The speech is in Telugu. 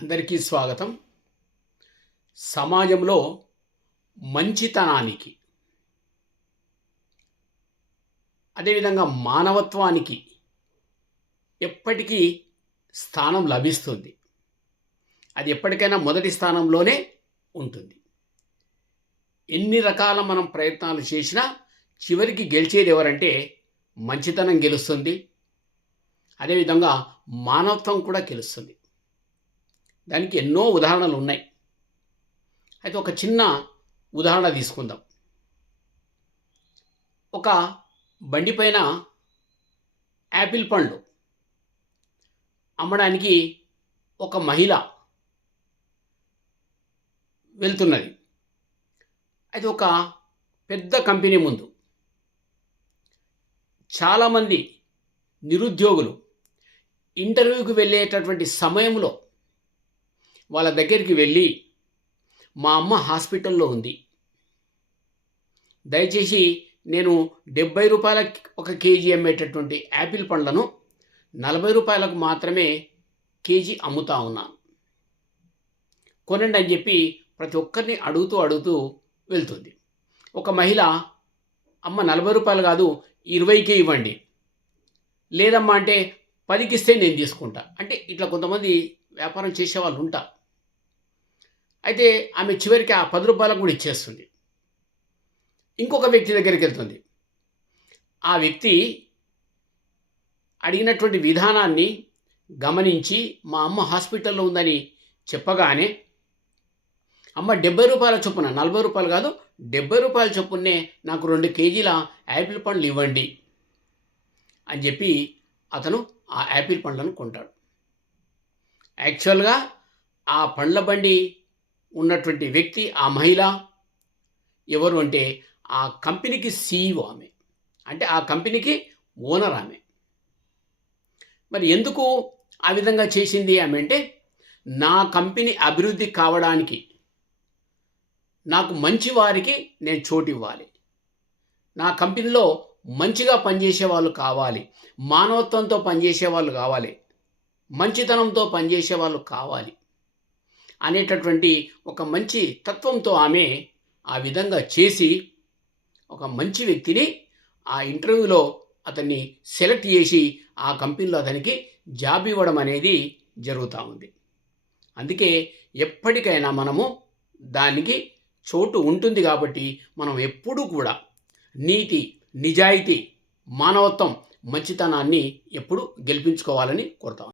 అందరికీ స్వాగతం. సమాజంలో మంచితనానికి, అదేవిధంగా మానవత్వానికి ఎప్పటికీ స్థానం లభిస్తుంది. అది ఎప్పటికైనా మొదటి స్థానంలోనే ఉంటుంది. ఎన్ని రకాల మనం ప్రయత్నాలు చేసినా చివరికి గెలిచేది ఎవరంటే మంచితనం గెలుస్తుంది. అదేవిధంగా మానవత్వం కూడా గెలుస్తుంది. దానికి ఎన్నో ఉదాహరణలు ఉన్నాయి. అయితే ఒక చిన్న ఉదాహరణ తీసుకుందాం. ఒక బండి పైన యాపిల్ పండ్లు అమ్మడానికి ఒక మహిళ వెళ్తున్నది. అయితే ఒక పెద్ద కంపెనీ ముందు చాలామంది నిరుద్యోగులు ఇంటర్వ్యూకి వెళ్ళేటటువంటి సమయంలో వాళ్ళ దగ్గరికి వెళ్ళి, మా అమ్మ హాస్పిటల్లో ఉంది, దయచేసి నేను 70 రూపాయల ఒక కేజీ అమ్మేటటువంటి యాపిల్ పండ్లను 40 రూపాయలకు మాత్రమే కేజీ అమ్ముతా ఉన్నాను, కొనండి అని చెప్పి ప్రతి ఒక్కరిని అడుగుతూ వెళ్తుంది. ఒక మహిళ, అమ్మ 40 రూపాయలు కాదు 20కే ఇవ్వండి, లేదమ్మా అంటే 10కి ఇస్తే నేను తీసుకుంటా అంటే ఇట్లా కొంతమంది వ్యాపారం చేసేవాళ్ళు ఉంటారు. అయితే ఆమె చివరికి ఆ 10 రూపాయలకు కూడా ఇచ్చేస్తుంది. ఇంకొక వ్యక్తి దగ్గరికి వెళ్తుంది. ఆ వ్యక్తి అడిగినటువంటి విధానాన్ని గమనించి మా అమ్మ హాస్పిటల్లో ఉందని చెప్పగానే, అమ్మ 70 రూపాయల చొప్పున, 40 రూపాయలు కాదు 70 రూపాయల చొప్పునే నాకు 2 కేజీల యాపిల్ పండ్లు ఇవ్వండి అని చెప్పి అతను ఆ యాపిల్ పండ్లను కొంటాడు. యాక్చువల్గా ఆ పండ్ల బండి ఉన్నటువంటి వ్యక్తి, ఆ మహిళ ఎవరు అంటే ఆ కంపెనీకి CEO ఆమె, అంటే ఆ కంపెనీకి ఓనర్ ఆమె. మరి ఎందుకు ఆ విధంగా చేసింది ఆమె అంటే, నా కంపెనీ అభివృద్ధి కావడానికి నాకు మంచి వారికి నేను చోటు ఇవ్వాలి, నా కంపెనీలో మంచిగా పనిచేసే వాళ్ళు కావాలి, మానవత్వంతో పనిచేసే వాళ్ళు కావాలి, మంచితనంతో పనిచేసే వాళ్ళు కావాలి అనేటటువంటి ఒక మంచి తత్వంతో ఆమె ఆ విధంగా చేసి ఒక మంచి వ్యక్తిని ఆ ఇంటర్వ్యూలో అతన్ని సెలెక్ట్ చేసి ఆ కంపెనీలో అతనికి జాబ్ ఇవ్వడం అనేది జరుగుతూ ఉంది. అందుకే ఎప్పటికైనా మనము దానికి చోటు ఉంటుంది కాబట్టి మనం ఎప్పుడూ కూడా నీతి, నిజాయితీ, మానవత్వం, మంచితనాన్ని ఎప్పుడు గెలిపించుకోవాలని కోరుతాం.